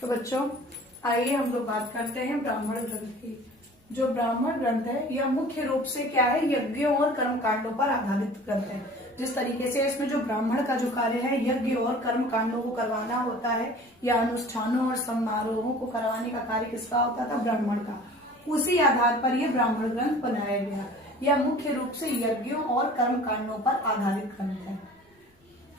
तो बच्चों आइए हम लोग बात करते हैं ब्राह्मण ग्रंथ की। जो ब्राह्मण ग्रंथ है यह मुख्य रूप से क्या है, यज्ञों और कर्म कांडों पर आधारित ग्रंथ है। जिस तरीके से इसमें जो ब्राह्मण का जो कार्य है यज्ञ और कर्म कांडों को करवाना होता है या अनुष्ठानों और समारोहों को करवाने का कार्य किसका होता था, ब्राह्मण का। उसी आधार पर यह ब्राह्मण ग्रंथ बनाया गया। यह मुख्य रूप से यज्ञों और कर्म कांडों पर आधारित ग्रंथ है।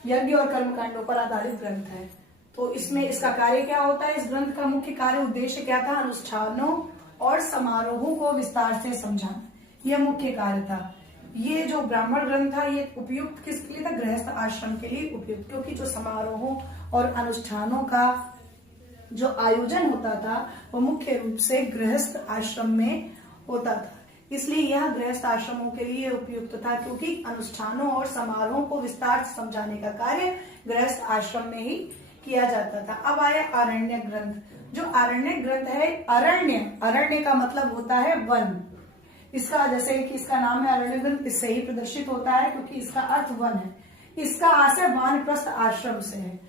यज्ञ और कर्म कांडों पर आधारित ग्रंथ है। तो इसमें इसका कार्य क्या होता है, इस ग्रंथ का मुख्य कार्य उद्देश्य क्या था, अनुष्ठानों और समारोहों को विस्तार से समझाना, यह मुख्य कार्य था। ये जो ब्राह्मण ग्रंथ था ये उपयुक्त किसके लिए था, गृहस्थ आश्रम के लिए उपयुक्त, क्योंकि जो समारोहों और अनुष्ठानों का जो आयोजन होता था वो मुख्य रूप से गृहस्थ आश्रम में होता था। इसलिए यह गृहस्थ आश्रमों के लिए उपयुक्त था, क्योंकि अनुष्ठानों और समारोहों को विस्तार से समझाने का कार्य गृहस्थ आश्रम में ही किया जाता था। अब आया आरण्य ग्रंथ। जो आरण्य ग्रंथ है, अरण्य का मतलब होता है वन। इसका जैसे कि इसका नाम है अरण्य ग्रंथ, इससे ही प्रदर्शित होता है क्योंकि इसका अर्थ वन है। इसका आशय वानप्रस्थ आश्रम से है।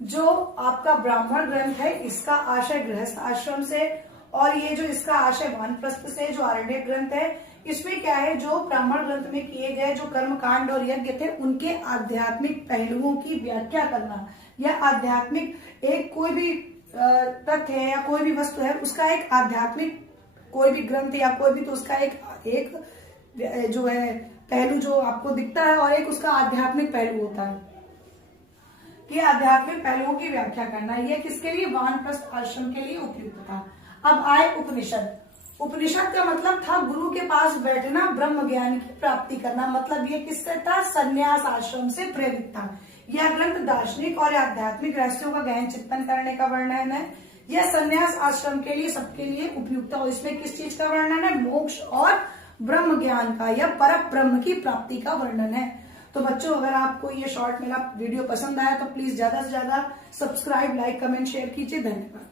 जो आपका ब्राह्मण ग्रंथ है इसका आशय गृहस्थ आश्रम से, और ये जो इसका आशय वानप्रस्थ से जो आरण्य ग्रंथ है इसमें क्या है, जो ब्राह्मण ग्रंथ में किए गए जो कर्म कांड और यज्ञ थे उनके आध्यात्मिक पहलुओं की व्याख्या करना, या आध्यात्मिक एक कोई भी तथ्य है या कोई भी वस्तु है उसका एक आध्यात्मिक कोई भी ग्रंथ या कोई भी, तो उसका एक जो है पहलू जो आपको दिखता है और एक उसका आध्यात्मिक पहलू होता है। ये आध्यात्मिक पहलुओं की व्याख्या करना, ये किसके लिए, वानप्रस्थ आश्रम के लिए उपयुक्त था। अब आए उपनिषद। उपनिषद का मतलब था गुरु के पास बैठना, ब्रह्म ज्ञान की प्राप्ति करना। मतलब ये किससे था, संन्यास आश्रम से प्रेरित था। यह ग्रंथ दार्शनिक और आध्यात्मिक रहस्यों का गहन चिंतन करने का वर्णन है। यह संन्यास आश्रम के लिए सबके लिए उपयुक्त है। और इसमें किस चीज का वर्णन है, मोक्ष और ब्रह्म ज्ञान का या पर ब्रह्म की प्राप्ति का वर्णन है। तो बच्चों अगर आपको ये शॉर्ट मेरा वीडियो पसंद आया तो प्लीज ज्यादा से ज्यादा सब्सक्राइब, लाइक, कमेंट, शेयर कीजिए। धन्यवाद।